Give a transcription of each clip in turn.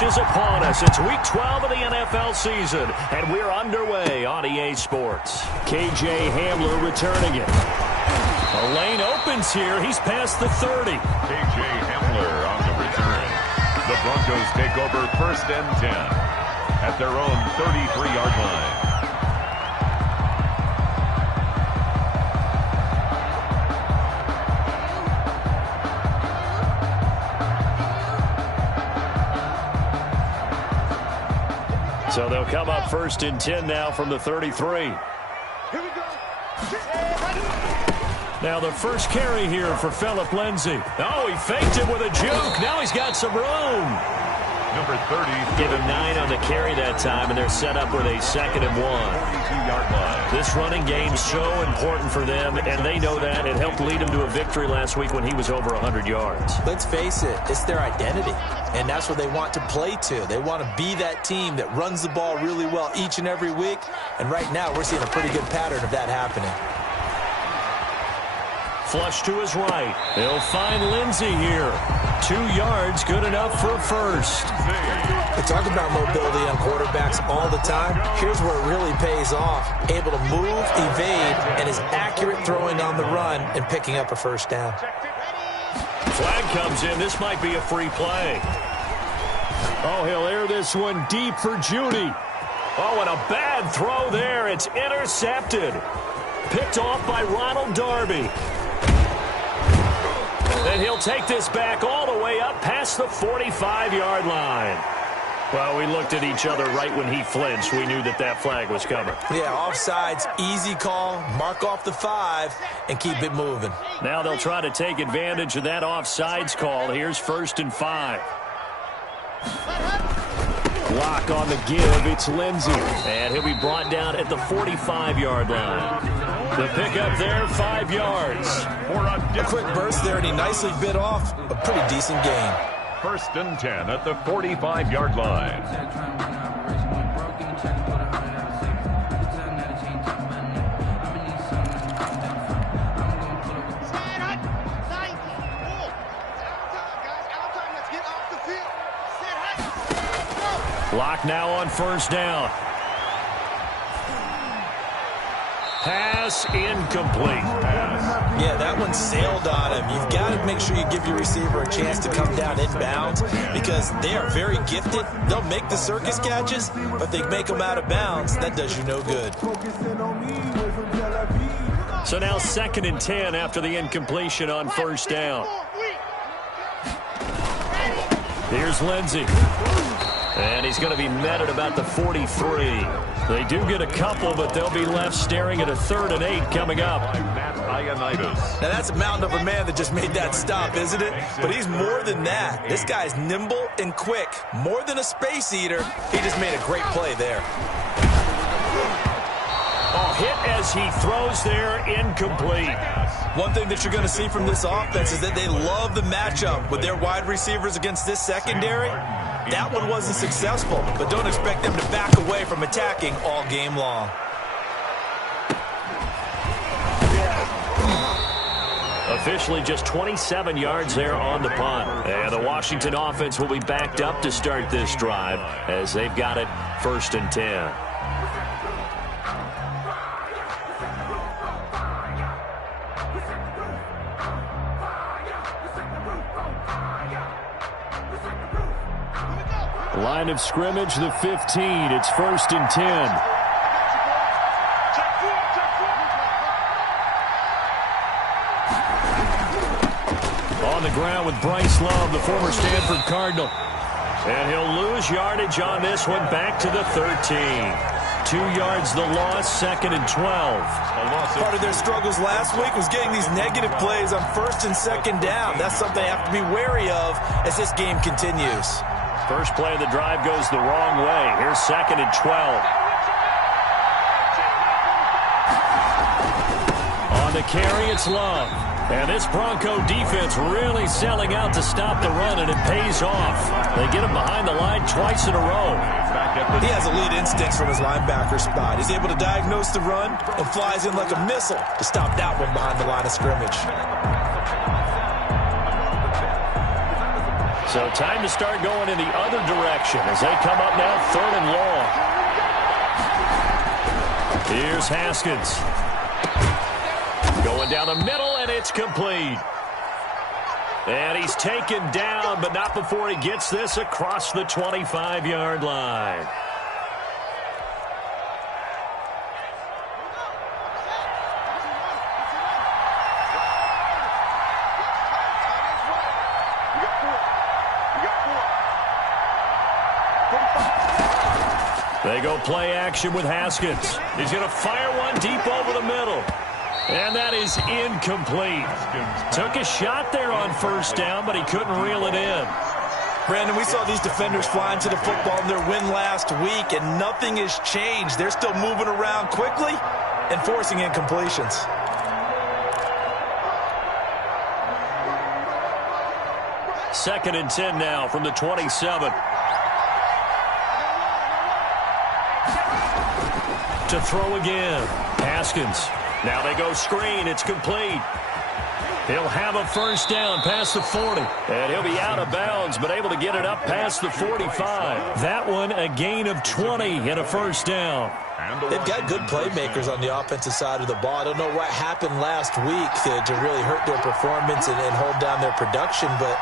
stretch is upon us. It's Week 12 of the NFL season, and we're underway on EA Sports. KJ Hamler returning it. A lane opens here. He's past the 30. KJ Hamler on the return. The Broncos take over 1st and 10 at their own 33-yard line. So they'll come up 1st and 10 now from the 33. Here we go. Now the first carry here for Phillip Lindsay. Oh, he faked it with a juke. Now he's got some room. Number 30. Give him 9 on the carry that time, and they're set up with a 2nd and 1. 42-yard line. This running game's so important for them, and they know that. It helped lead them to a victory last week when he was over 100 yards. Let's face it, it's their identity, and that's what they want to play to. They want to be that team that runs the ball really well each and every week, and right now we're seeing a pretty good pattern of that happening. Flush to his right. They'll find Lindsay here. 2 yards, good enough for a first. We talk about mobility on quarterbacks all the time. Here's where it really pays off. Able to move, evade, and is accurate throwing on the run and picking up a first down. Flag comes in. This might be a free play. Oh, he'll air this one deep for Judy. Oh, and a bad throw there. It's intercepted. Picked off by Ronald Darby. And he'll take this back all the way up past the 45-yard line. Well, we looked at each other right when he flinched. We knew that that flag was coming. Yeah, offsides, easy call, mark off the 5, and keep it moving. Now they'll try to take advantage of that offsides call. Here's 1st and 5. Block on the give. It's Lindsay. And he'll be brought down at the 45-yard line. The pickup there, 5 yards. A quick burst there, and he nicely bit off a pretty decent gain. 1st and 10 at the 45-yard line. Block now on 1st down. Pass incomplete. Yeah, that one sailed on him. You've got to make sure you give your receiver a chance to come down inbounds because they are very gifted. They'll make the circus catches, but if they make them out of bounds, that does you no good. So now 2nd and 10 after the incompletion on 1st down. Here's Lindsay. And he's going to be met at about the 43. They do get a couple, but they'll be left staring at a 3rd and 8 coming up. Now that's a mountain of a man that just made that stop, isn't it? But he's more than that. This guy's nimble and quick. More than a space eater. He just made a great play there. Oh, hit as he throws there, incomplete. One thing that you're going to see from this offense is that they love the matchup with their wide receivers against this secondary. That one wasn't successful, but don't expect them to back away from attacking all game long. Officially just 27 yards there on the punt. And the Washington offense will be backed up to start this drive as they've got it 1st and 10. Line of scrimmage, the 15. It's 1st and 10. On the ground with Bryce Love, the former Stanford Cardinal. And he'll lose yardage on this one back to the 13. 2 yards the loss, 2nd and 12. Part of their struggles last week was getting these negative plays on 1st and 2nd down. That's something they have to be wary of as this game continues. First play of the drive goes the wrong way. Here's 2nd and 12. On the carry, it's Love. And this Bronco defense really selling out to stop the run, and it pays off. They get him behind the line twice in a row. He has elite instincts from his linebacker spot. He's able to diagnose the run and flies in like a missile to stop that one behind the line of scrimmage. So time to start going in the other direction as they come up now 3rd and long. Here's Haskins. Going down the middle, and it's complete. And he's taken down, but not before he gets this across the 25-yard line. They go play action with Haskins. He's going to fire one deep over the middle. And that is incomplete. Took a shot there on 1st down, but he couldn't reel it in. Brandon, we saw these defenders flying to the football in their win last week, and nothing has changed. They're still moving around quickly and forcing incompletions. Second and 10 now from the 27. To throw again. Haskins. Now they go screen. It's complete. He'll have a 1st down past the 40. And he'll be out of bounds, but able to get it up past the 45. That one a gain of 20 and a 1st down. They've got good playmakers on the offensive side of the ball. I don't know what happened last week to really hurt their performance and hold down their production, but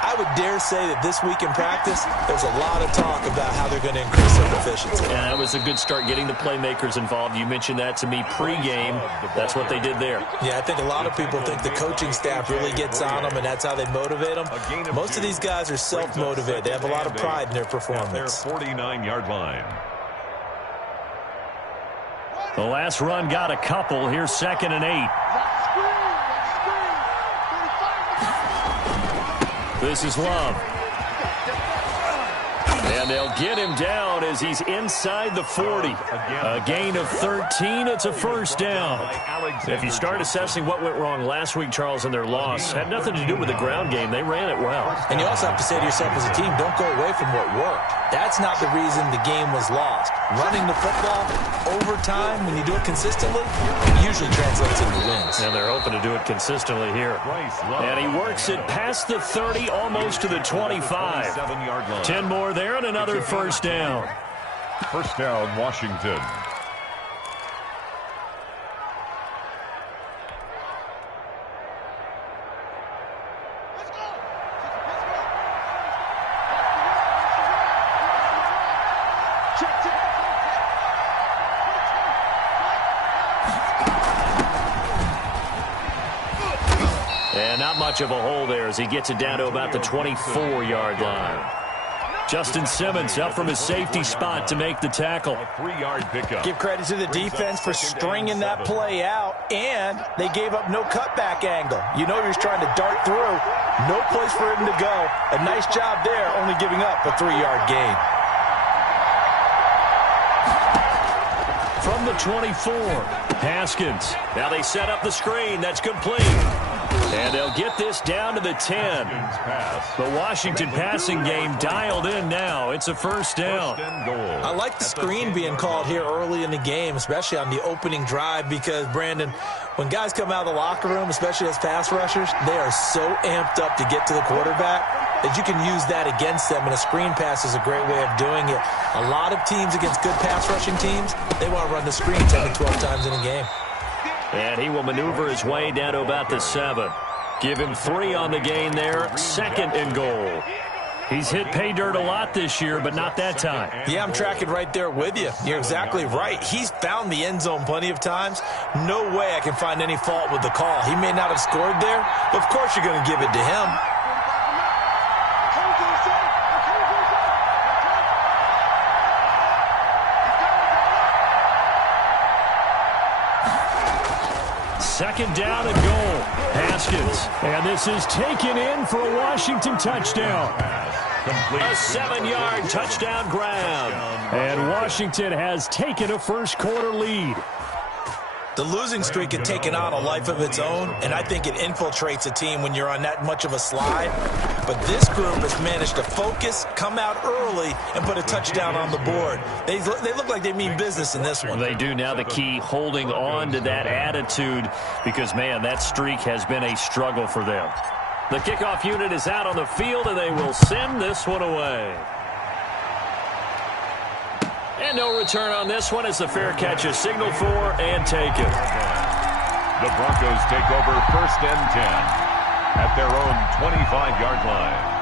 I would dare say that this week in practice, there's a lot of talk about how they're going to increase their efficiency. Yeah, that was a good start getting the playmakers involved. You mentioned that to me pregame. That's what they did there. Yeah, I think a lot of people think the coaching staff really gets on them, and that's how they motivate them. Most of these guys are self-motivated. They have a lot of pride in their performance. Their 49-yard line. The last run got a couple. Here's 2nd and 8. This is Love. And they'll get him down as he's inside the 40. A gain of 13. It's a 1st down. If you start assessing what went wrong last week, Charles, in their loss, had nothing to do with the ground game. They ran it well. And you also have to say to yourself as a team, don't go away from what worked. That's not the reason the game was lost. Running the football over time, when you do it consistently, it usually translates into wins. And they're hoping to do it consistently here. And he works it past the 30, almost to the 25. 10 more there and another 1st down. 1st down, Washington. And not much of a hole there as he gets it down to about the 24-yard line. Justin Simmons up from his safety spot to make the tackle. A 3-yard pickup. Give credit to the defense for stringing that play out, and they gave up no cutback angle. You know he was trying to dart through. No place for him to go. A nice job there, only giving up a 3-yard gain. From the 24, Haskins. Now they set up the screen. That's complete. And they'll get this down to the 10. The Washington passing game dialed in now. It's a 1st down. I like the screen being called here early in the game, especially on the opening drive, because, Brandon, when guys come out of the locker room, especially as pass rushers, they are so amped up to get to the quarterback that you can use that against them, and a screen pass is a great way of doing it. A lot of teams against good pass rushing teams, they want to run the screen 10 to 12 times in a game. And he will maneuver his way down to about the 7. Give him 3 on the gain there. 2nd and goal. He's hit pay dirt a lot this year, but not that time. Yeah, I'm tracking right there with you. You're exactly right. He's found the end zone plenty of times. No way I can find any fault with the call. He may not have scored there, but of course you're going to give it to him. Second down and goal. Haskins. And this is taken in for a Washington touchdown. A 7-yard touchdown grab. And Washington has taken a first-quarter lead. The losing streak had taken on a life of its own, and I think it infiltrates a team when you're on that much of a slide. But this group has managed to focus, come out early, and put a touchdown on the board. They look like they mean business in this one. They do. Now the key, holding on to that attitude, because, man, that streak has been a struggle for them. The kickoff unit is out on the field, and they will send this one away. And no return on this one as the fair catch is signaled for and taken. The Broncos take over 1st and 10 at their own 25-yard line.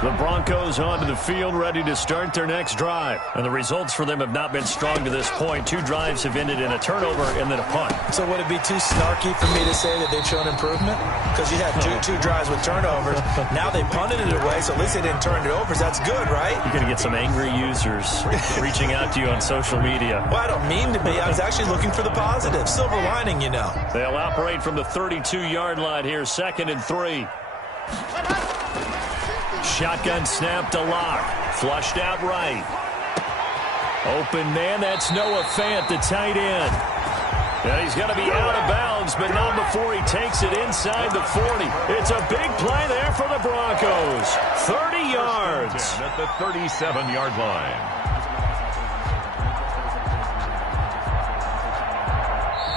The Broncos onto the field, ready to start their next drive. And the results for them have not been strong to this point. 2 drives have ended in a turnover and then a punt. So would it be too snarky for me to say that they've shown improvement? Because you had two drives with turnovers. Now they punted it away, so at least they didn't turn it over. So that's good, right? You're going to get some angry users reaching out to you on social media. Well, I don't mean to be. I was actually looking for the positive. Silver lining, you know. They'll operate from the 32-yard line here, 2nd and 3. Shotgun snap to Locke. Flushed out right. Open man, that's Noah Fant, the tight end. And he's going to be out of bounds, but not before he takes it inside the 40. It's a big play there for the Broncos. 30 yards. At the 37-yard line.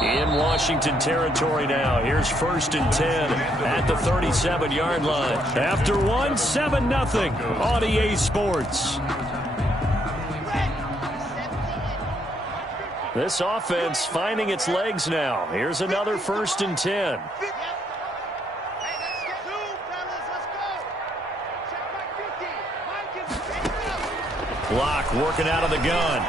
In Washington territory now. Here's 1st and 10 at the 37-yard line. After 7-0 on EA Sports. This offense finding its legs now. Here's another 1st and 10. Locke working out of the gun.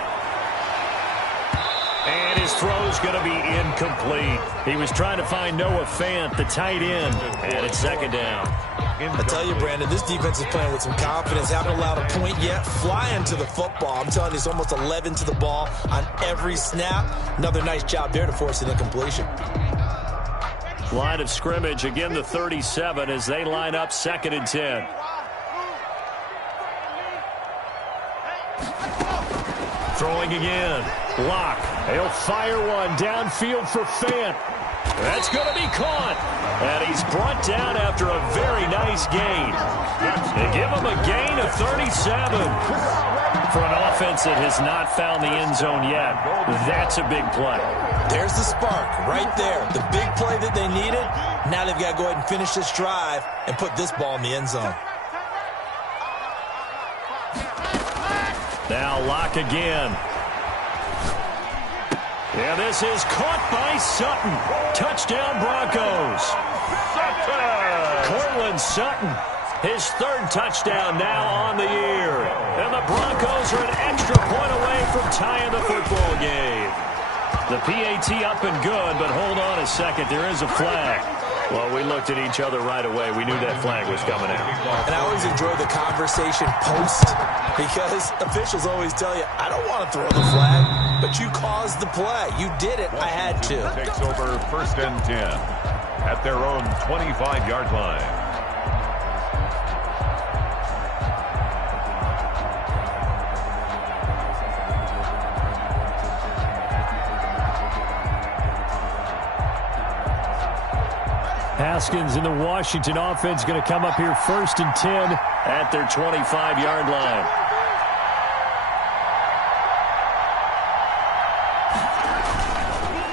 And his throw's going to be incomplete. He was trying to find Noah Fant, the tight end, and it's 2nd down. I tell you, Brandon, this defense is playing with some confidence. Haven't allowed a point yet. Flying to the football. I'm telling you, it's almost 11 to the ball on every snap. Another nice job there to force an incompletion. Line of scrimmage, again the 37 as they line up 2nd and 10. Throwing again. Locke. He'll fire one downfield for Fant. That's going to be caught. And he's brought down after a very nice gain. They give him a gain of 37. For an offense that has not found the end zone yet, that's a big play. There's the spark right there. The big play that they needed. Now they've got to go ahead and finish this drive and put this ball in the end zone. Now Locke again. Yeah, this is caught by Sutton. Touchdown Broncos. Cortland Sutton, his 3rd touchdown now on the year. And the Broncos are an extra point away from tying the football game. The PAT up and good, but hold on a second. There is a flag. Well, we looked at each other right away. We knew that flag was coming out. And I always enjoy the conversation post because officials always tell you, I don't want to throw the flag, but you caused the play. You did it. I had to. Takes over 1st and 10 at their own 25-yard line. Haskins in the Washington offense going to come up here 1st and 10 at their 25-yard line.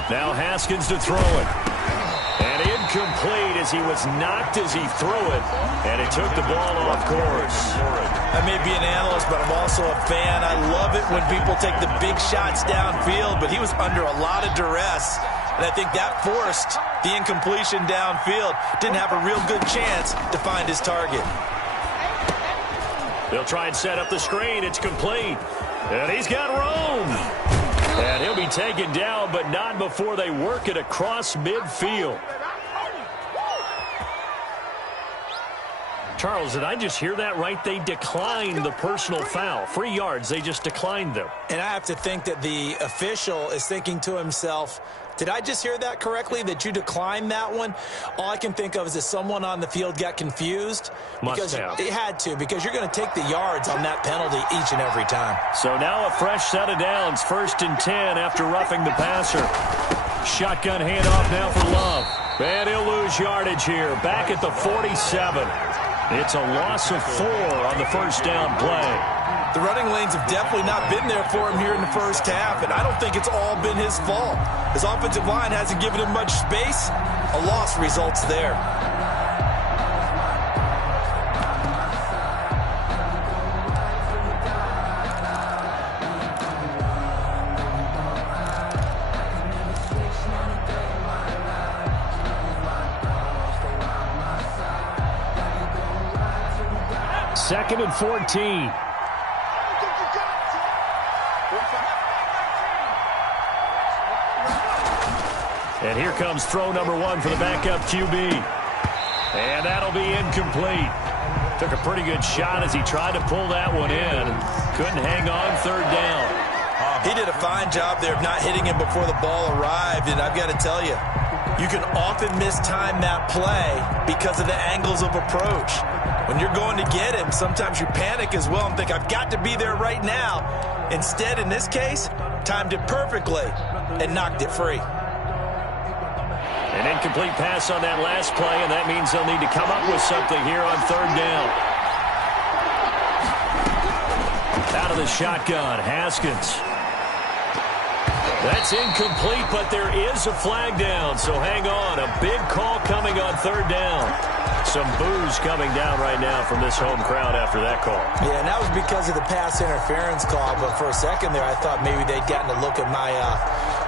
Now Haskins to throw it. And incomplete as he was knocked as he threw it. And it took the ball off course. I may be an analyst, but I'm also a fan. I love it when people take the big shots downfield, but he was under a lot of duress. And I think that forced the incompletion downfield. Didn't have a real good chance to find his target. They'll try and set up the screen. It's complete. And he's got room. And he'll be taken down, but not before they work it across midfield. Charles, did I just hear that right? They declined the personal foul. 3 yards, they just declined them. And I have to think that the official is thinking to himself, did I just hear that correctly, that you declined that one? All I can think of is that someone on the field got confused. Must have. It had to, because you're going to take the yards on that penalty each and every time. So now a fresh set of downs, 1st and 10 after roughing the passer. Shotgun handoff now for Love. And he'll lose yardage here, back at the 47. It's a loss of 4 on the 1st down play. The running lanes have definitely not been there for him here in the first half, and I don't think it's all been his fault. His offensive line hasn't given him much space, A loss results there. Second and 14. And here comes throw number one for the backup QB. And that'll be incomplete. Took a pretty good shot as he tried to pull that one in. Couldn't hang on third down. He did a fine job there of not hitting him before the ball arrived. And I've got to tell you, you can often mistime that play because of the angles of approach. When you're going to get him, sometimes you panic as well and think, I've got to be there right now. Instead, in this case, timed it perfectly and knocked it free. An incomplete pass on that last play, and that means they'll need to come up with something here on third down. Out of the shotgun, Haskins. That's incomplete, but there is a flag down, so hang on. A big call coming on third down. Some boos coming down right now from this home crowd after that call. Yeah, and that was because of the pass interference call, but for a second there I thought maybe they'd gotten a look at my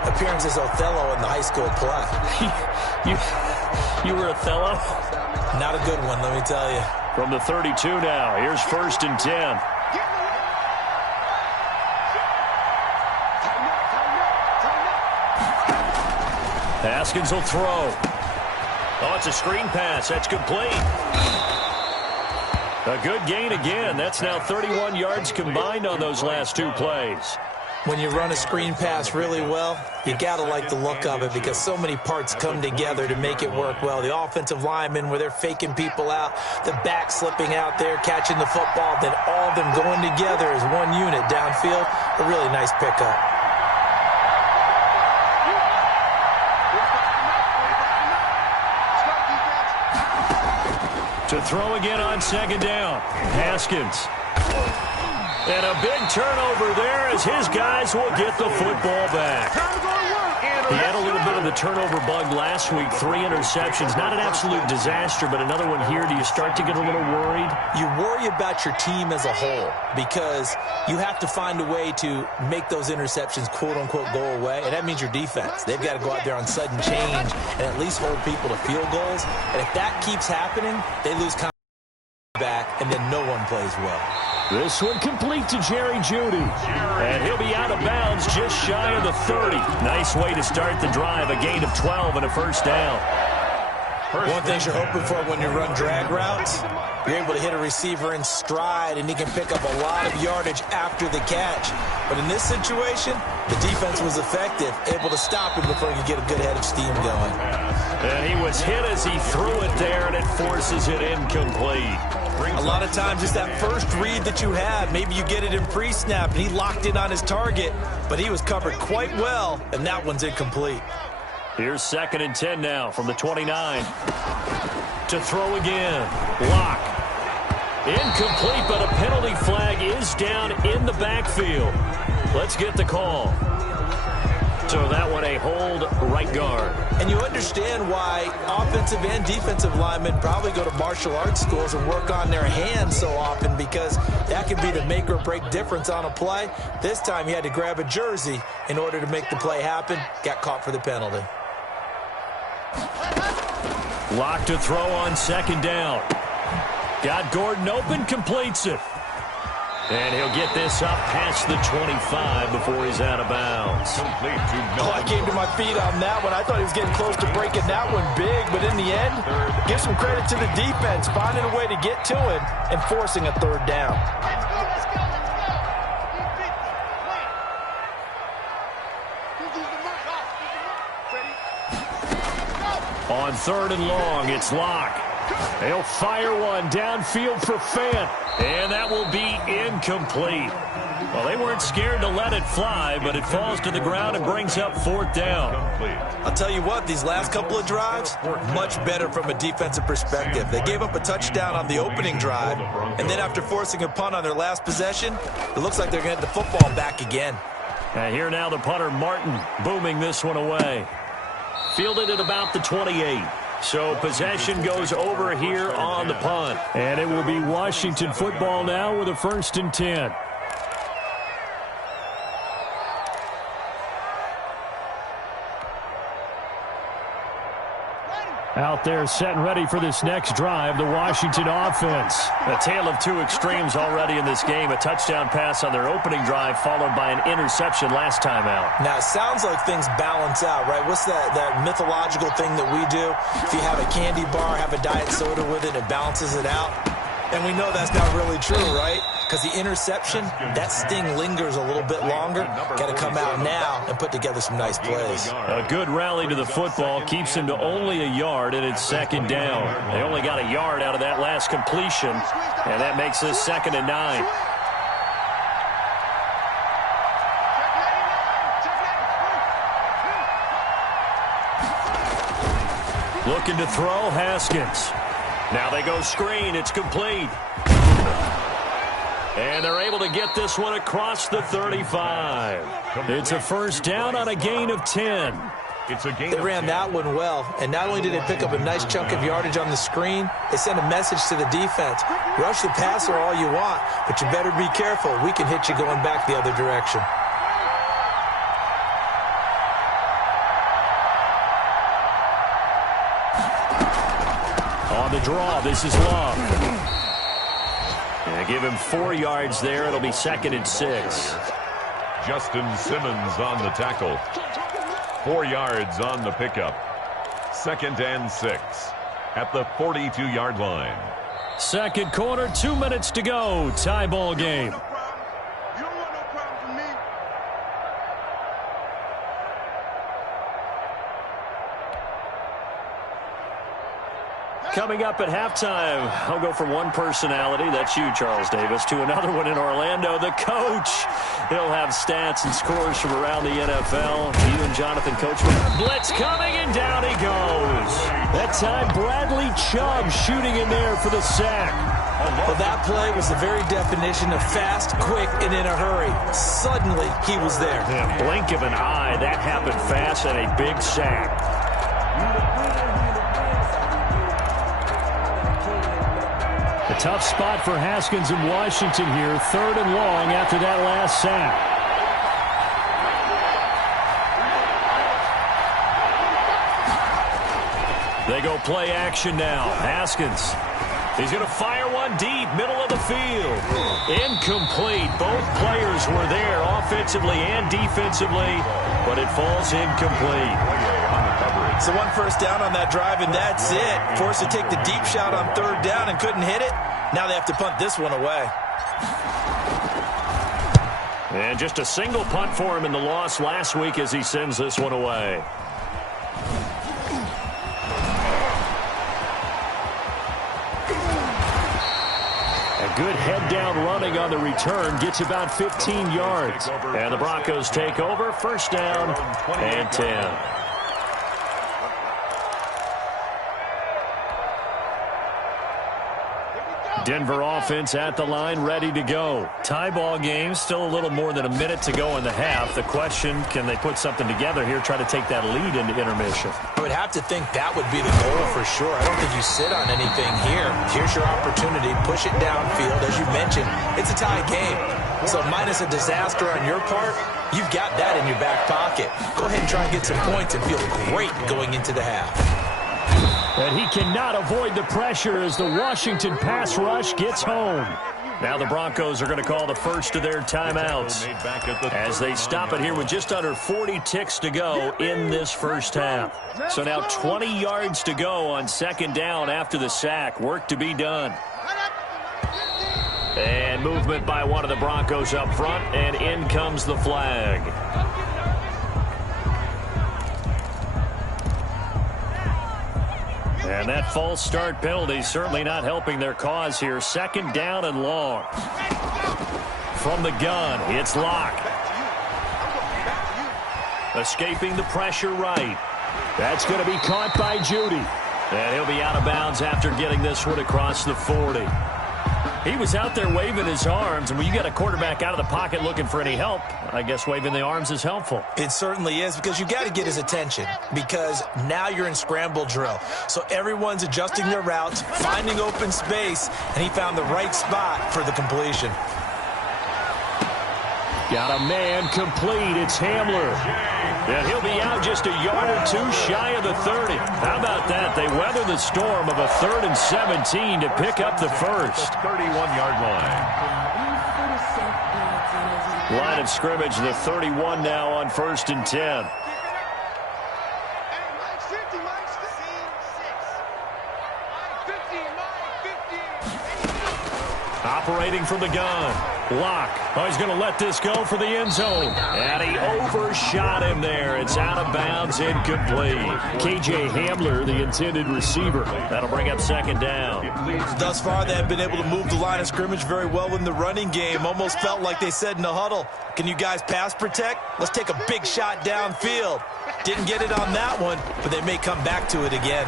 appearance as Othello in the high school play. You were Othello? Not a good one, let me tell you. From the 32 now, here's 1st and 10. Haskins will throw. Oh, it's a screen pass. That's complete. A good gain again. That's now 31 yards combined on those last two plays. When you run a screen pass really well, you got to like the look of it because so many parts come together to make it work well. The offensive linemen where they're faking people out, the back slipping out there, catching the football, then all of them going together as one unit downfield. A really nice pickup. To throw again on second down. Haskins. And a big turnover there as his guys will get the football back. He had a little bit of the turnover bug last week. 3 interceptions. Not an absolute disaster, but another one here. Do you start to get a little worried? You worry about your team as a whole because you have to find a way to make those interceptions, quote-unquote, go away. And that means your defense. They've got to go out there on sudden change and at least hold people to field goals. And if that keeps happening, they lose confidence back, and then no one plays well. This one complete to Jerry Jeudy. And he'll be out of bounds just shy of the 30. Nice way to start the drive. A gain of 12 and a first down. One thing you're hoping for when you run drag routes, you're able to hit a receiver in stride, and he can pick up a lot of yardage after the catch. But in this situation, the defense was effective, able to stop him before he could get a good head of steam going. And he was hit as he threw it there, and it forces it incomplete. A lot of times it's that first read that you have. Maybe you get it in pre-snap, and he locked in on his target, but he was covered quite well, and that one's incomplete. Here's 2nd and 10 now from the 29. To throw again. Lock. Incomplete, but a penalty flag is down in the backfield. Let's get the call. So that one a hold right guard. And you understand why offensive and defensive linemen probably go to martial arts schools and work on their hands so often because that can be the make or break difference on a play. This time he had to grab a jersey in order to make the play happen. Got caught for the penalty. Lock to throw on 2nd down. Got Gordon open, completes it. And he'll get this up past the 25 before he's out of bounds. I came to my feet on that one. I thought he was getting close to breaking that one big, but in the end, give some credit to the defense, finding a way to get to him and forcing a third down. On 3rd and long, it's Lock. They'll fire one downfield for Fant, and that will be incomplete. Well, they weren't scared to let it fly, but it falls to the ground and brings up 4th down. I'll tell you what, these last couple of drives, much better from a defensive perspective. They gave up a touchdown on the opening drive, and then after forcing a punt on their last possession, it looks like they're going to get the football back again. And here now the punter, Martin, booming this one away. Fielded at about the 28. So possession goes over here on the punt. And it will be Washington football now with a 1st and 10. Out there set and ready for this next drive, the Washington offense. A tale of two extremes already in this game. A touchdown pass on their opening drive followed by an interception last time out. Now, it sounds like things balance out, right? What's that mythological thing that we do? If you have a candy bar, have a diet soda with it, it balances it out. And we know that's not really true, right? Because the interception, that sting lingers a little bit longer. Got to come out now and put together some nice plays. A good rally to the football keeps him to only a yard, and it's 2nd down. They only got a yard out of that last completion, and that makes this 2nd and 9. Looking to throw, Haskins. Now they go screen. It's complete. And they're able to get this one across the 35. It's a 1st down on a gain of 10. They ran that one well, and not only did they pick up a nice chunk of yardage on the screen, they sent a message to the defense. Rush the passer all you want, but you better be careful. We can hit you going back the other direction. On the draw, this is Love. And give him 4 yards there. It'll be 2nd and 6. Justin Simmons on the tackle. 4 yards on the pickup. 2nd and 6 at the 42-yard line. Second quarter, 2 minutes to go. Tie ball game. Coming up at halftime, I'll go from one personality, that's you, Charles Davis, to another one in Orlando, the coach. He'll have stats and scores from around the NFL. You and Jonathan Coachman. Blitz coming, and down he goes. That time, Bradley Chubb shooting in there for the sack. Well, that play was the very definition of fast, quick, and in a hurry. Suddenly, he was there. Yeah, blink of an eye, that happened fast, and a big sack. A tough spot for Haskins in Washington here. 3rd and long after that last sack. They go play action now. Haskins. He's going to fire one deep, middle of the field. Incomplete. Both players were there offensively and defensively, but it falls incomplete. So 1 first down on that drive, and that's it. Forced to take the deep shot on 3rd down and couldn't hit it. Now they have to punt this one away. And just a single punt for him in the loss last week as he sends this one away. A good head-down running on the return gets about 15 yards. And the Broncos take over, 1st down and 10. Denver offense at the line, ready to go. Tie ball game, still a little more than a minute to go in the half. The question, can they put something together here, try to take that lead into intermission? I would have to think that would be the goal for sure. I don't think you sit on anything here. Here's your opportunity. Push it downfield. As you mentioned, it's a tie game. So minus a disaster on your part, you've got that in your back pocket. Go ahead and try and get some points and feel great going into the half. And he cannot avoid the pressure as the Washington pass rush gets home. Now the Broncos are going to call the first of their timeouts as they stop it here with just under 40 ticks to go in this first half. So now 20 yards to go on 2nd down after the sack. Work to be done. And movement by one of the Broncos up front, and in comes the flag. And that false start penalty certainly not helping their cause here. 2nd down and long. From the gun, it's Locke. Escaping the pressure right. That's going to be caught by Jeudy. And he'll be out of bounds after getting this one across the 40. He was out there waving his arms, and when you got a quarterback out of the pocket looking for any help, I guess waving the arms is helpful. It certainly is, because you got to get his attention, because now you're in scramble drill. So everyone's adjusting their routes, finding open space, and he found the right spot for the completion. Got a man complete. It's Hamler. And he'll be out just a yard or two shy of the 30. How about that? They weather the storm of a 3rd and 17 to pick up the first. 31-yard line. Line of scrimmage, the 31 now on 1st and 10. Operating from the gun. Locke. Oh, he's going to let this go for the end zone. And he overshot him there. It's out of bounds, incomplete. KJ Hamler, the intended receiver. That'll bring up 2nd down. Thus far, they have been able to move the line of scrimmage very well in the running game. Almost felt like they said in the huddle, can you guys pass protect? Let's take a big shot downfield. Didn't get it on that one, but they may come back to it again.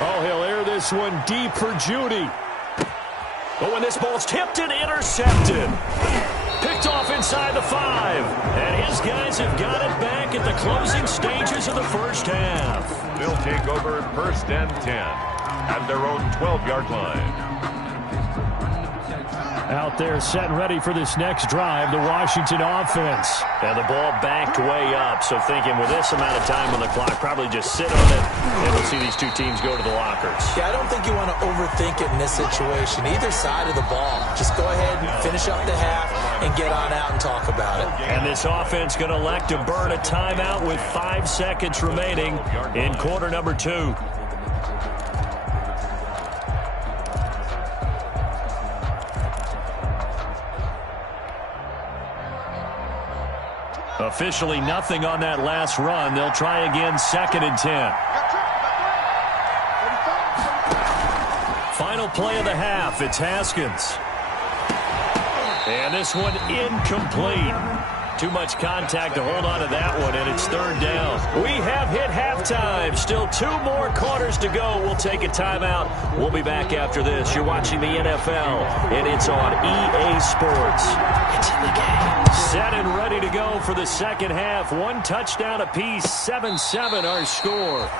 Oh, he'll air this one deep for Judy. Oh, and this ball's tipped and intercepted. Picked off inside the 5. And his guys have got it back at the closing stages of the first half. They'll take over 1st and 10 at their own 12-yard line. Out there set and ready for this next drive, the Washington offense. And the ball backed way up, so thinking with this amount of time on the clock, probably just sit on it, and we'll see these two teams go to the lockers. Yeah, I don't think you want to overthink it in this situation. Either side of the ball. Just go ahead and finish up the half and get on out and talk about it. And this offense going to elect to burn a timeout with 5 seconds remaining in quarter number 2. Officially nothing on that last run. They'll try again 2nd and 10. Final play of the half. It's Haskins. And this one incomplete. Too much contact to hold on to that one, and it's 3rd down. We have hit halftime. Still 2 more quarters to go. We'll take a timeout. We'll be back after this. You're watching the NFL, and it's on EA Sports. It's in the game. Set and ready to go for the second half. 1 touchdown apiece. 7-7 our score.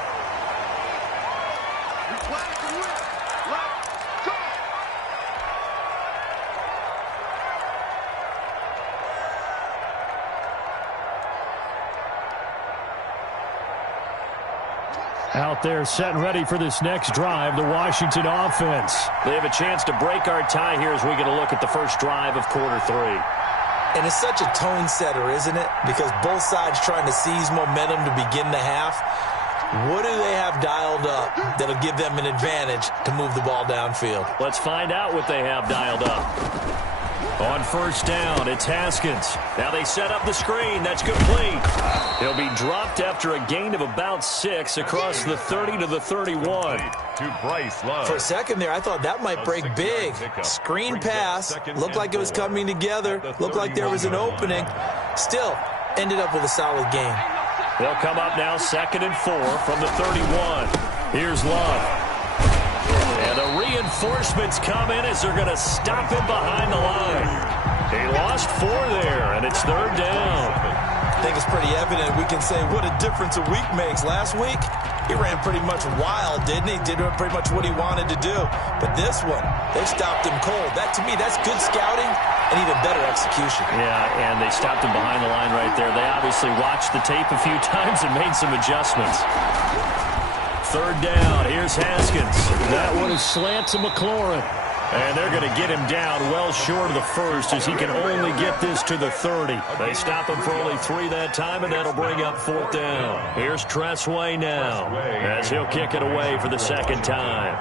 Out there set and ready for this next drive, the Washington offense. They have a chance to break our tie here as we get a look at the first drive of quarter 3. And it's such a tone setter, isn't it? Because both sides trying to seize momentum to begin the half. What do they have dialed up that'll give them an advantage to move the ball downfield? Let's find out what they have dialed up. On 1st down, it's Haskins. Now they set up the screen. That's complete. He'll be dropped after a gain of about 6 across the 30 to the 31. To Bryce Love. For a second there, I thought that might break big. Screen pass. Looked like it was coming together. Looked like there was an opening. Still, ended up with a solid gain. They'll come up now 2nd and 4 from the 31. Here's Love. And the reinforcements come in as they're going to stop him behind the line. He lost 4 there, and it's 3rd down. I think it's pretty evident we can say what a difference a week makes. Last week, he ran pretty much wild, didn't he? Did pretty much what he wanted to do. But this one, they stopped him cold. That, to me, that's good scouting and even better execution. Yeah, and they stopped him behind the line right there. They obviously watched the tape a few times and made some adjustments. 3rd down. Here's Haskins. That one is slant to McLaurin. And they're going to get him down well short of the first as he can only get this to the 30. They stop him for only 3 that time, and that'll bring up 4th down. Here's Tressway now as he'll kick it away for the 2nd time.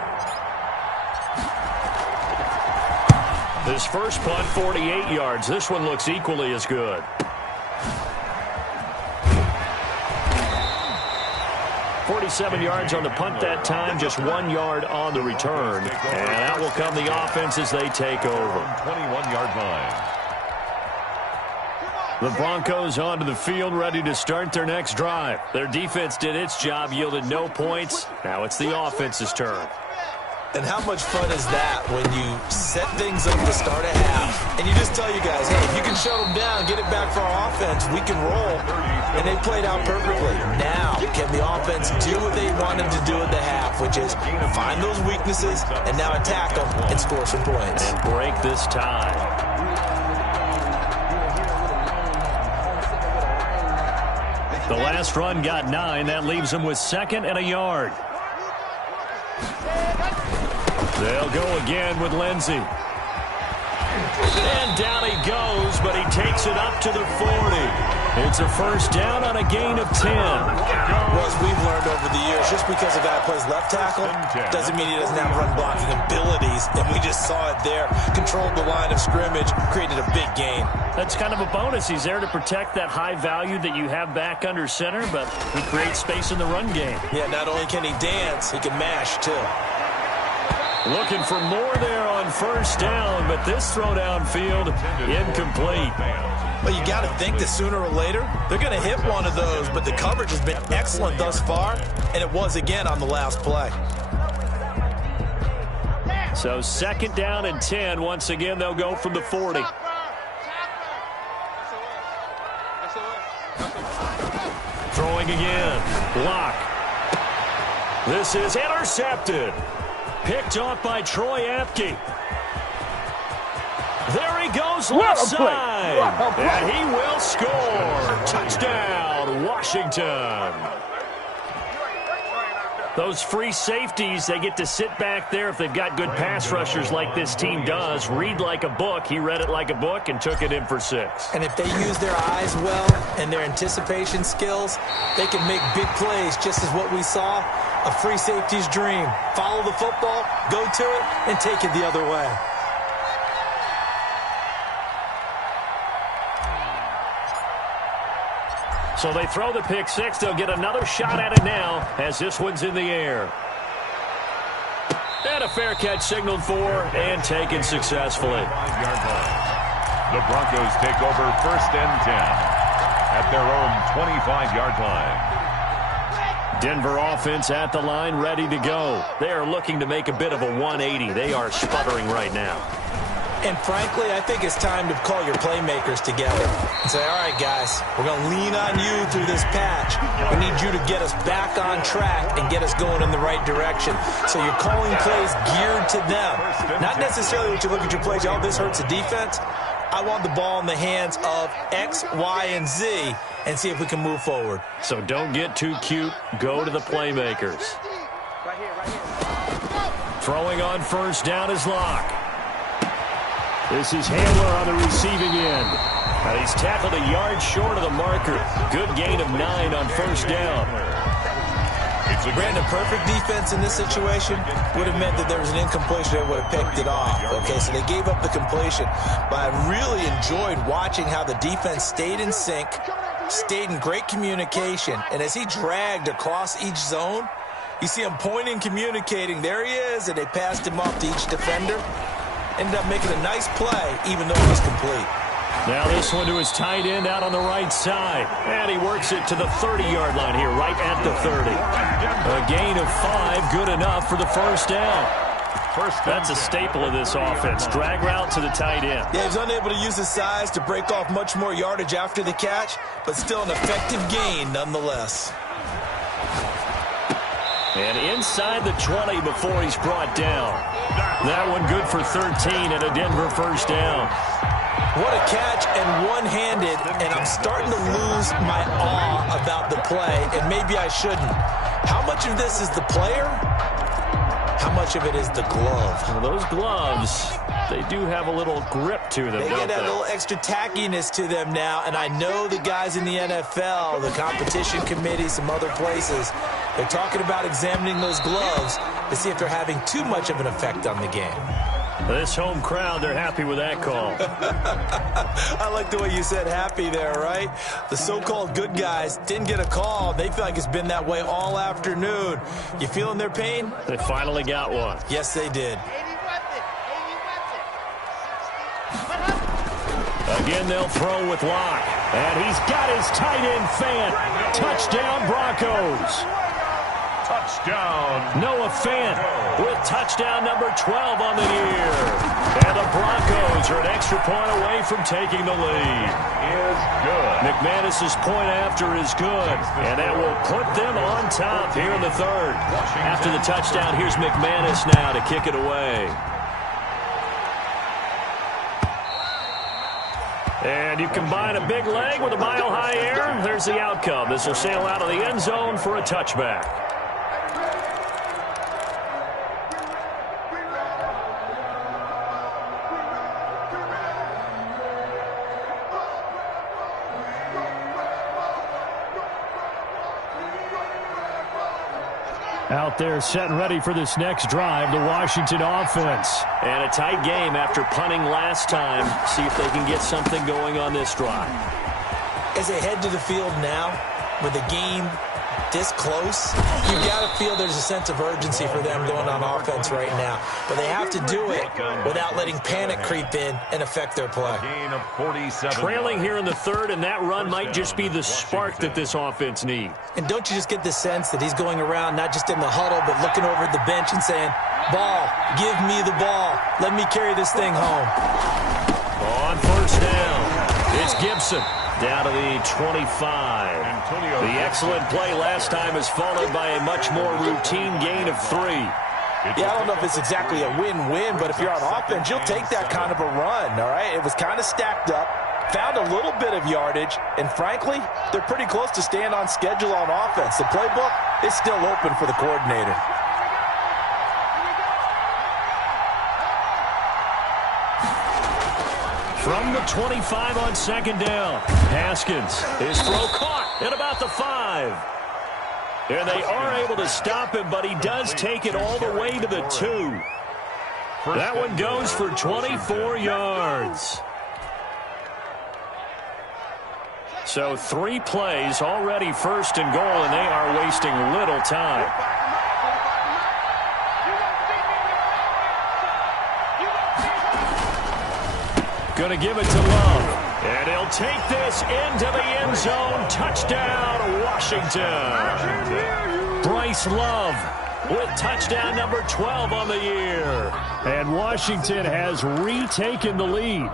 This first punt, 48 yards. This one looks equally as good. 47 yards on the punt that time, just 1 yard on the return. And out will come the offense as they take over. 21-yard line. The Broncos onto the field, ready to start their next drive. Their defense did its job, yielded no points. Now it's the offense's turn. And how much fun is that when you set things up to start a half, and you just tell you guys, hey, if you can shut them down, get it back for our offense, we can roll. And they played out perfectly. Now, can the offense do what they wanted to do at the half, which is find those weaknesses and now attack them and score some points. And break this tie. The last run got 9. That leaves them with 2nd and a yard. They'll go again with Lindsey. And down he goes, but he takes it up to the 40. It's a first down on a gain of 10. Well, as we've learned over the years, just because a guy plays left tackle doesn't mean he doesn't have run blocking abilities. And we just saw it there. Controlled the line of scrimmage, created a big gain. That's kind of a bonus. He's there to protect that high value that you have back under center, but he creates space in the run game. Yeah, not only can he dance, he can mash, too. Looking for more there on first down, but this throw downfield incomplete. Well, you got to think that sooner or later, they're going to hit one of those, but the coverage has been excellent thus far, and it was again on the last play. So 2nd down and 10. Once again, they'll go from the 40. Throwing again. Block. This is intercepted. Picked off by Troy Apke. There he goes left side. And he will score. Touchdown, Washington. Those free safeties, they get to sit back there if they've got good pass rushers like this team does. Read like a book. He read it like a book and took it in for 6. And if they use their eyes well and their anticipation skills, they can make big plays, just as what we saw. A free safety's dream. Follow the football, go to it, and take it the other way. So they throw the pick 6. They'll get another shot at it now as this one's in the air. And a fair catch signaled for and taken successfully. The Broncos take over 1st and 10 at their own 25-yard line. Denver offense at the line, ready to go. They are looking to make a bit of a 180. They are sputtering right now. And frankly, I think it's time to call your playmakers together and say, all right, guys, we're going to lean on you through this patch. We need you to get us back on track and get us going in the right direction. So you're calling plays geared to them. Not necessarily that you look at your plays, oh, this hurts the defense. I want the ball in the hands of X, Y, and Z and see if we can move forward. So don't get too cute. Go to the playmakers. Right here. Throwing on first down is Locke. This is Handler on the receiving end. And he's tackled a yard short of the marker. Good gain of 9 on first down. Brandon, perfect defense in this situation would have meant that there was an incompletion. They would have picked it off. Okay, so they gave up the completion. But I really enjoyed watching how the defense stayed in sync, stayed in great communication. And as he dragged across each zone, you see him pointing, communicating. There he is, and they passed him off to each defender. Ended up making a nice play, even though it was complete. Now this one to his tight end out on the right side. And he works it to the 30-yard line here, right at the 30. A gain of 5, good enough for the first down. That's a staple of this offense. Drag route to the tight end. Yeah, he's unable to use his size to break off much more yardage after the catch, but still an effective gain nonetheless. And inside the 20 before he's brought down. That one good for 13 and a Denver first down. What a catch and one-handed, and I'm starting to lose my awe about the play, and maybe I shouldn't. How much of this is the player? How much of it is the glove? Well, those gloves, they do have a little grip to them. They get that little extra tackiness to them now, and I know the guys in the NFL, the competition committee, some other places, they're talking about examining those gloves to see if they're having too much of an effect on the game. This home crowd, they're happy with that call. I like the way you said happy there, right? The so-called good guys didn't get a call. They feel like it's been that way all afternoon. You feeling their pain? They finally got one. Yes, they did. Again, they'll throw with Locke. And he's got his tight end fan. Touchdown, Broncos. Touchdown. Noah Fant with touchdown number 12 on the year. And the Broncos are an extra point away from taking the lead. Is good. McManus's point after is good. And that will put them on top here in the third. After the touchdown, here's McManus now to kick it away. And you combine a big leg with a mile-high air, there's the outcome. This will sail out of the end zone for a touchback. Out there set and ready for this next drive, the Washington offense. And a tight game after punting last time. See if they can get something going on this drive. As they head to the field now, with the game this close, you've got to feel there's a sense of urgency for them going on offense right now. But they have to do it without letting panic creep in and affect their play. Gain of 47. Trailing here in the third, and that run might just be the spark that this offense needs. And don't you just get the sense that he's going around, not just in the huddle, but looking over at the bench and saying, ball, give me the ball. Let me carry this thing home. On first down, it's Gibson. Down to the 25. The excellent play last time is followed by a much more routine gain of 3. Yeah, I don't know if it's exactly a win-win, but if you're on offense, you'll take that kind of a run, all right? It was kind of stacked up, found a little bit of yardage, and frankly, they're pretty close to staying on schedule on offense. The playbook is still open for the coordinator. From the 25 on second down, Haskins. His throw caught at about the 5. And they are able to stop him, but he does take it all the way to the 2. That one goes for 24 yards. So 3 plays, already first and goal, and they are wasting little time. Going to give it to Love. And he'll take this into the end zone. Touchdown, Washington. Bryce Love with touchdown number 12 on the year. And Washington has retaken the lead.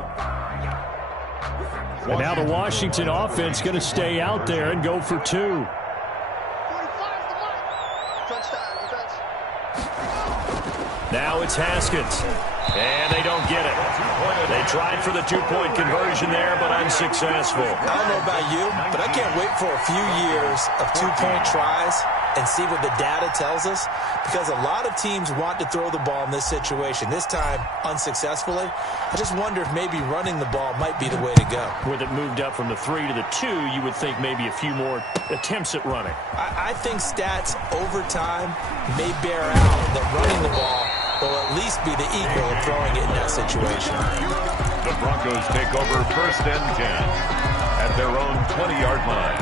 And now the Washington offense going to stay out there and go for 2. Now it's Haskins. And they don't get it. They tried for the 2-point conversion there, but unsuccessful. I don't know about you, but I can't wait for a few years of 2-point tries and see what the data tells us, because a lot of teams want to throw the ball in this situation. This time, unsuccessfully. I just wonder if maybe running the ball might be the way to go. With it moved up from the 3 to the 2, you would think maybe a few more attempts at running. I think stats over time may bear out that running the ball will at least be the equal of throwing it in that situation. The Broncos take over first and 10 at their own 20-yard line.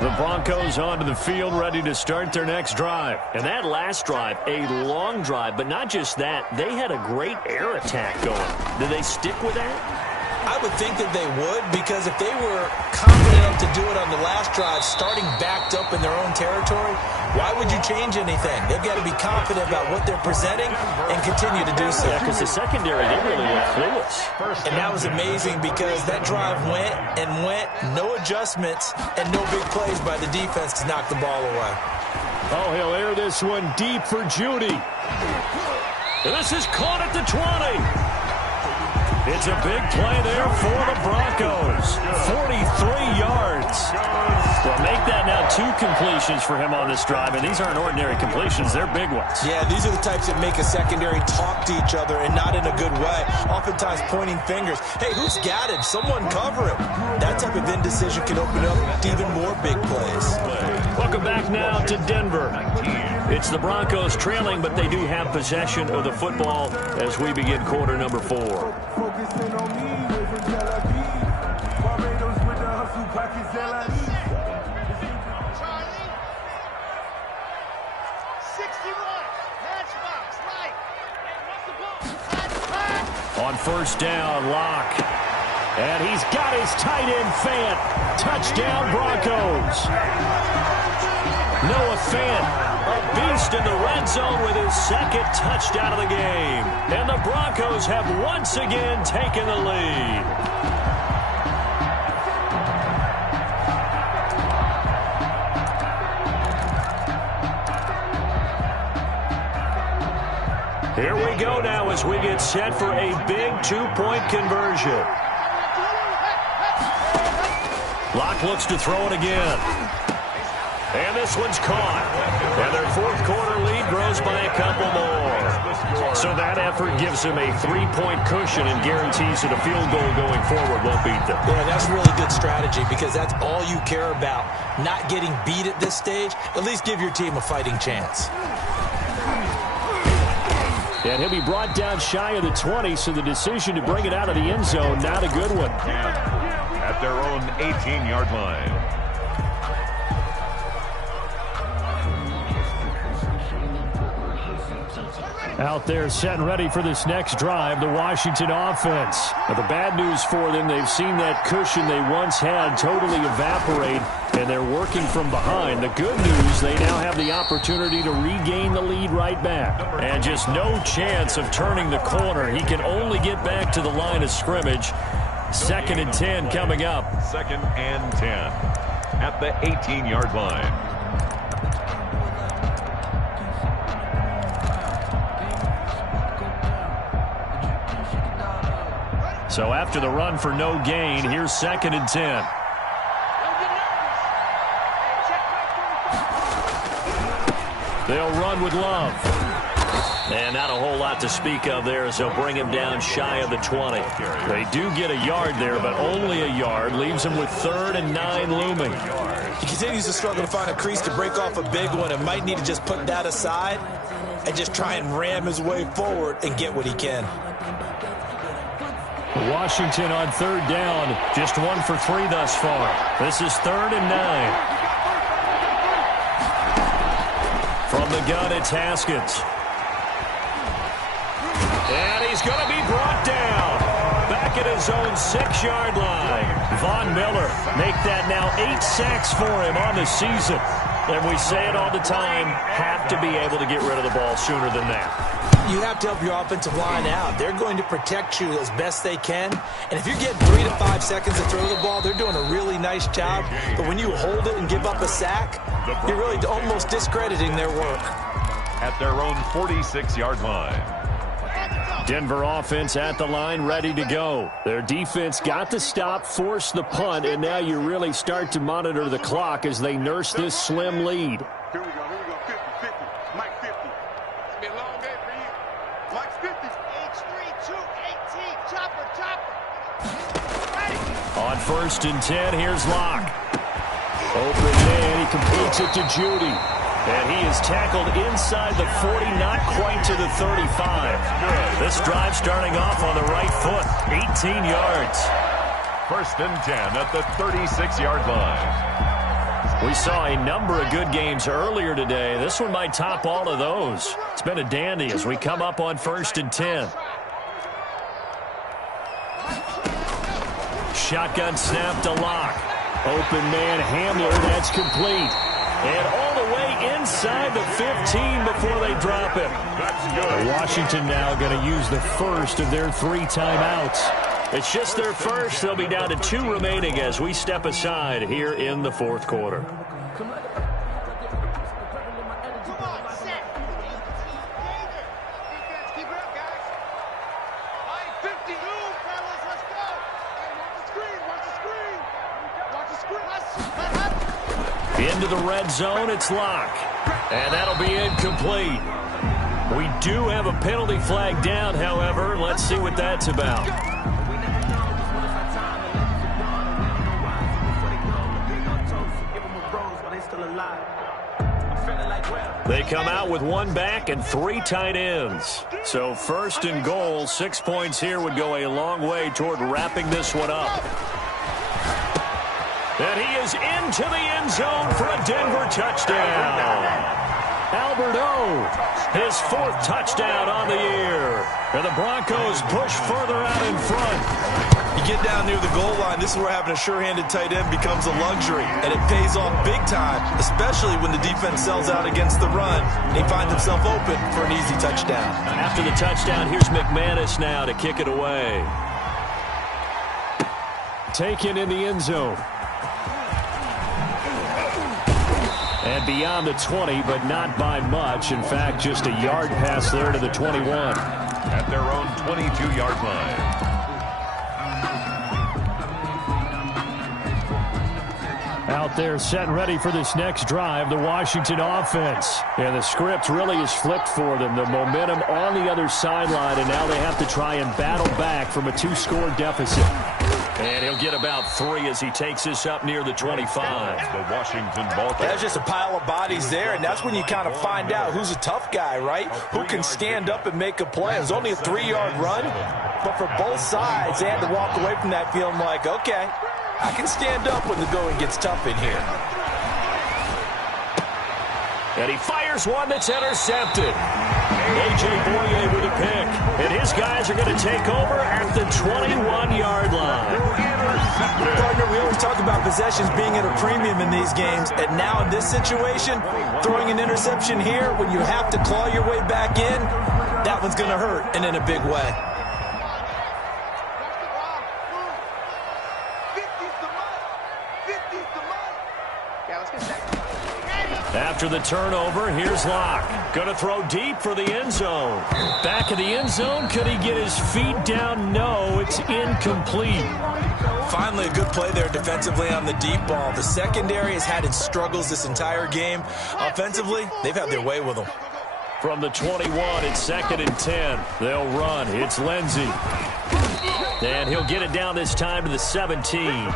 The Broncos onto the field, ready to start their next drive. And that last drive, a long drive, but not just that. They had a great air attack going. Did they stick with that? I would think that they would, because if they were confident enough to do it on the last drive, starting backed up in their own territory, why would you change anything? They've got to be confident about what they're presenting and continue to do so. Yeah, because the secondary, they really went clueless. And that was amazing, because that drive went and went, no adjustments, and no big plays by the defense to knock the ball away. Oh, he'll air this one deep for Judy. And this is caught at the 20. It's a big play there for the Broncos. 43 yards. Well, make that now 2 completions for him on this drive, and these aren't ordinary completions. They're big ones. Yeah, these are the types that make a secondary talk to each other, and not in a good way. Oftentimes pointing fingers. Hey, who's got it? Someone cover him. That type of indecision can open up to even more big plays. Welcome back now to Denver. It's the Broncos trailing, but they do have possession of the football as we begin quarter number 4. On first down, Locke. And he's got his tight end, Fant. Touchdown, Broncos. Noah Fant, a beast in the red zone with his second touchdown of the game. And the Broncos have once again taken the lead. Here we go now as we get set for a big two-point conversion. Locke looks to throw it again. And this one's caught. And their fourth quarter lead grows by a couple more. So that effort gives them a 3-point cushion and guarantees that a field goal going forward won't beat them. Yeah, that's really good strategy because that's all you care about. Not getting beat at this stage. At least give your team a fighting chance. And he'll be brought down shy of the 20, so the decision to bring it out of the end zone, not a good one. At their own 18-yard line. Out there set and ready for this next drive, the Washington offense. Now, the bad news for them, they've seen that cushion they once had totally evaporate, and they're working from behind. The good news, they now have the opportunity to regain the lead right back. And just no chance of turning the corner. He can only get back to the line of scrimmage. 2nd and 10 coming up. 2nd and 10 at the 18-yard line. So after the run for no gain, here's 2nd and 10. They'll run with Love. And not a whole lot to speak of there as they'll bring him down shy of the 20. They do get a yard there, but only a yard. Leaves him with 3rd and 9 looming. He continues to struggle to find a crease to break off a big one and might need to just put that aside and just try and ram his way forward and get what he can. Washington on 3rd down, just 1 for 3 thus far. This is 3rd and 9. From the gun, it's Haskins. And he's going to be brought down. Back at his own 6-yard line. Von Miller make that now 8 sacks for him on the season. And we say it all the time, have to be able to get rid of the ball sooner than that. You have to help your offensive line out. They're going to protect you as best they can. And if you're getting 3 to 5 seconds to throw the ball, they're doing a really nice job. But when you hold it and give up a sack, you're really almost discrediting their work. At their own 46-yard line. Denver offense at the line, ready to go. Their defense got the stop, forced the punt, and now you really start to monitor the clock as they nurse this slim lead. Here we go, 50, Mike 50. It's been a long day for you. Mike's 50. H3, 2, 18, chopper. Hey. On 1st and 10, here's Locke. Open man, he completes it to Judy. And he is tackled inside the 40, not quite to the 35. This drive starting off on the right foot, 18 yards. 1st and 10 at the 36-yard line. We saw a number of good games earlier today. This one might top all of those. It's been a dandy as we come up on 1st and 10. Shotgun snap to Locke. Open man Hamler, that's complete. And all the way inside the 15 before they drop him. That's good. Washington now going to use the first of their 3 timeouts. It's just their first. They'll be down to 2 remaining as we step aside here in the 4th quarter. Into the red zone, it's Locke. And that'll be incomplete. We do have a penalty flag down, however. Let's see what that's about. They come out with 1 back and 3 tight ends. So 1st and goal, 6 points here would go a long way toward wrapping this one up. And he is into the end zone for a Denver touchdown. Albert O, his 4th touchdown on the year. And the Broncos push further out in front. You get down near the goal line, this is where having a sure-handed tight end becomes a luxury, and it pays off big time, especially when the defense sells out against the run, and he finds himself open for an easy touchdown. After the touchdown, here's McManus now to kick it away. Taken in the end zone. And beyond the 20, but not by much. In fact, just a yard pass there to the 21. At their own 22-yard line. Out there set and ready for this next drive, the Washington offense. And the script really is flipped for them. The momentum on the other sideline, and now they have to try and battle back from a 2-score deficit. And he'll get about 3 as he takes this up near the 25. The Washington Bulldogs. There's just a pile of bodies there, and that's when you kind of find out who's a tough guy, right? Who can stand up and make a play. It was only a 3-yard run, but for both sides, they had to walk away from that feeling like, okay, I can stand up when the going gets tough in here. And he fires one that's intercepted. A.J. Bouye with a pick. And his guys are going to take over at the 21-yard line. Partner, we always talk about possessions being at a premium in these games. And now in this situation, throwing an interception here when you have to claw your way back in, that one's going to hurt, and in a big way. After the turnover, here's Locke. Going to throw deep for the end zone. Back of the end zone. Could he get his feet down? No, it's incomplete. Finally, a good play there defensively on the deep ball. The secondary has had its struggles this entire game. Offensively, they've had their way with them. From the 21, it's 2nd and 10. They'll run. It's Lindsey. And he'll get it down this time to the 17.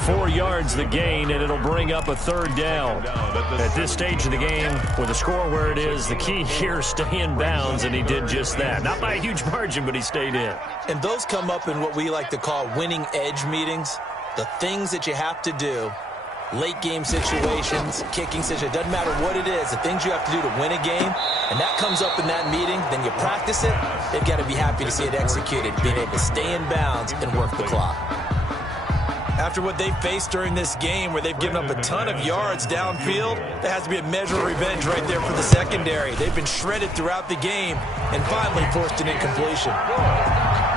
4 yards the gain, and it'll bring up a 3rd down. At this stage of the game, with the score where it is, the key here is stay in bounds, and he did just that. Not by a huge margin, but he stayed in. And those come up in what we like to call winning edge meetings. The things that you have to do. Late game situations, kicking situations, doesn't matter what it is, the things you have to do to win a game, and that comes up in that meeting, then you practice it, they've got to be happy to see it executed, being able to stay in bounds and work the clock. After what they've faced during this game where they've given up a ton of yards downfield, there has to be a measure of revenge right there for the secondary. They've been shredded throughout the game and finally forced an incompletion.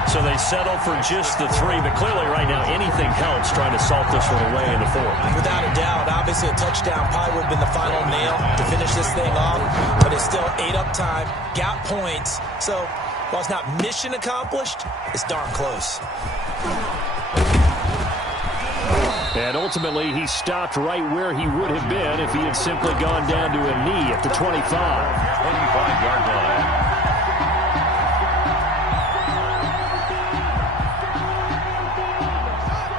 So they settle for just the 3, but clearly right now anything helps trying to salt this one away in the 4th. Without a doubt, obviously a touchdown probably would have been the final nail to finish this thing off, but it's still 8 up time, got points, so while it's not mission accomplished, it's darn close. And ultimately, he stopped right where he would have been if he had simply gone down to a knee at the 25. 25-yard line.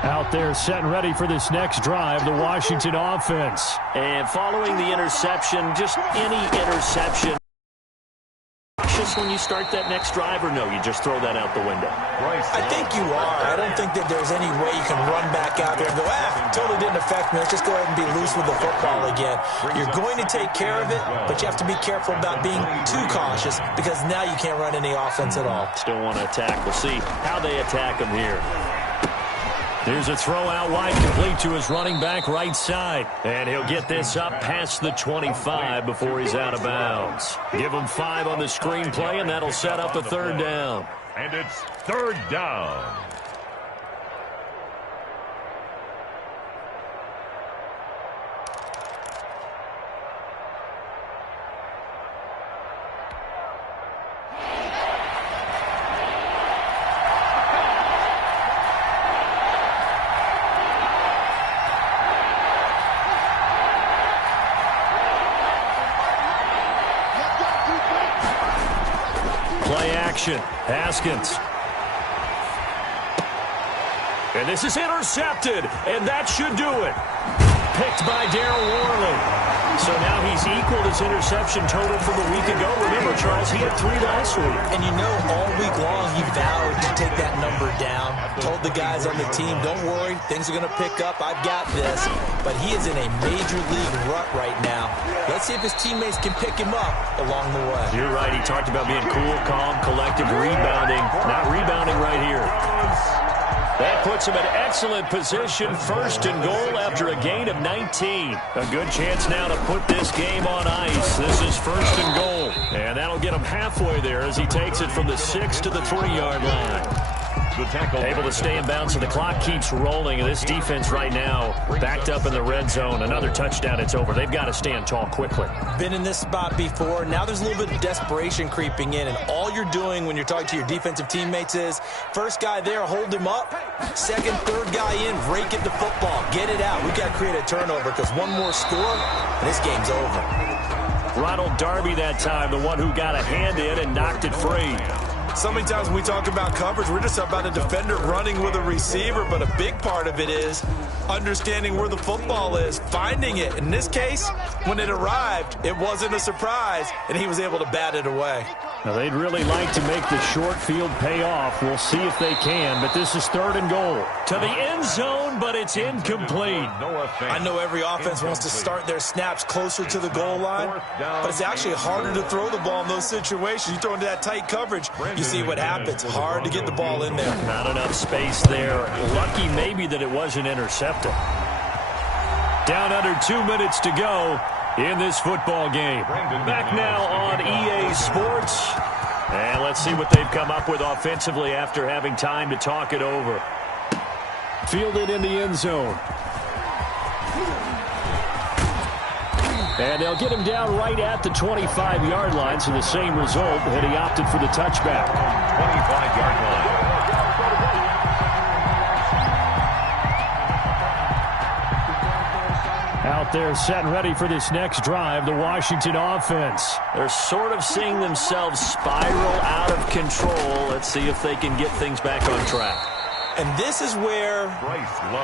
Out there set and ready for this next drive, the Washington offense. And following the interception, just any interception. Just when you start that next drive, or no, you just throw that out the window? I think you are. I don't think that there's any way you can run back out there and go, totally didn't affect me. Let's just go ahead and be loose with the football again. You're going to take care of it, but you have to be careful about being too cautious because now you can't run any offense at all. Still want to attack. We'll see how they attack him here. There's a throw out wide, complete to his running back right side. And he'll get this up past the 25 before he's out of bounds. Give him 5 on the screenplay, and that'll set up a 3rd down. And it's 3rd down. Haskins. And this is intercepted, and that should do it. Picked by Daryl Worley. So now he's equaled his interception total from a week ago. Remember, Charles, he had 3 last week. And you know all week long he vowed to take that number down. told the guys on the team, don't worry, things are going to pick up. I've got this. But he is in a major league rut right now. Let's see if his teammates can pick him up along the way. You're right. He talked about being cool, calm, collected, rebounding. Not rebounding right here. That puts him in excellent position, 1st and goal after a gain of 19. A good chance now to put this game on ice. This is 1st and goal. And that'll get him halfway there as he takes it from the 6 to the 3-yard line. Able to stay in bounds, so the clock keeps rolling. This defense right now backed up in the red zone. Another touchdown, it's over. They've got to stand tall quickly. Been in this spot before. Now there's a little bit of desperation creeping in, and all you're doing when you're talking to your defensive teammates is, first guy there, hold him up. Second, third guy in, rake at the football. Get it out. We've got to create a turnover because one more score, and this game's over. Ronald Darby that time, the one who got a hand in and knocked it free. So many times when we talk about coverage, we're just about a defender running with a receiver, but a big part of it is understanding where the football is, finding it. In this case, when it arrived, it wasn't a surprise, and he was able to bat it away. Now, they'd really like to make the short field pay off. We'll see if they can, but this is 3rd and goal. To the end zone, but it's incomplete. I know every offense wants to start their snaps closer to the goal line, but it's actually harder to throw the ball in those situations. You throw into that tight coverage, you see what happens. Hard to get the ball in there. Not enough space there. Lucky maybe that it wasn't intercepted. Down under 2 minutes to go in this football game. Back now on EA Sports. And let's see what they've come up with offensively after having time to talk it over. Fielded in the end zone. And they'll get him down right at the 25-yard line, so the same result, and he opted for the touchback. 25-yard line. Out there set and ready for this next drive, the Washington offense. They're sort of seeing themselves spiral out of control. Let's see if they can get things back on track. And this is where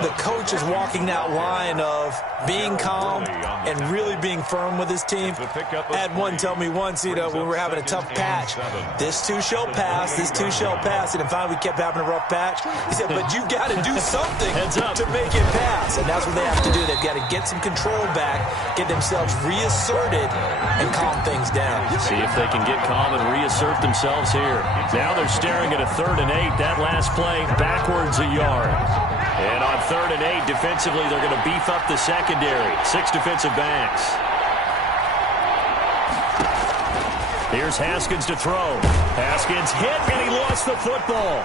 the coach is walking that line of being calm and really being firm with his team. Had one tell me once, when we were having a tough patch, this too shall pass, this too shall pass. And finally we kept having a rough patch. He said, but you've got to do something to make it pass. And that's what they have to do. They've got to get some control back, get themselves reasserted, and calm things down. See if they can get calm and reassert themselves here. Now they're staring at a 3rd and 8. That last play backwards a yard. And on 3rd and 8, defensively, they're going to beef up the secondary. 6 defensive backs. Here's Haskins to throw. Haskins hit, and he lost the football.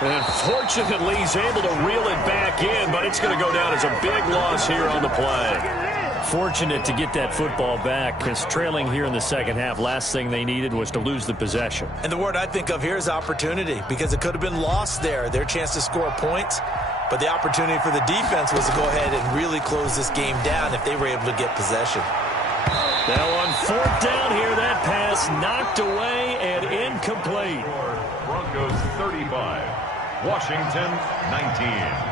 And fortunately, he's able to reel it back in, but it's going to go down as a big loss here on the play. Fortunate to get that football back, because trailing here in the second half, last thing they needed was to lose the possession. And the word I think of here is opportunity, because it could have been lost there, their chance to score points. But the opportunity for the defense was to go ahead and really close this game down if they were able to get possession. Now on 4th down here, that pass knocked away and incomplete. Broncos 35, Washington 19.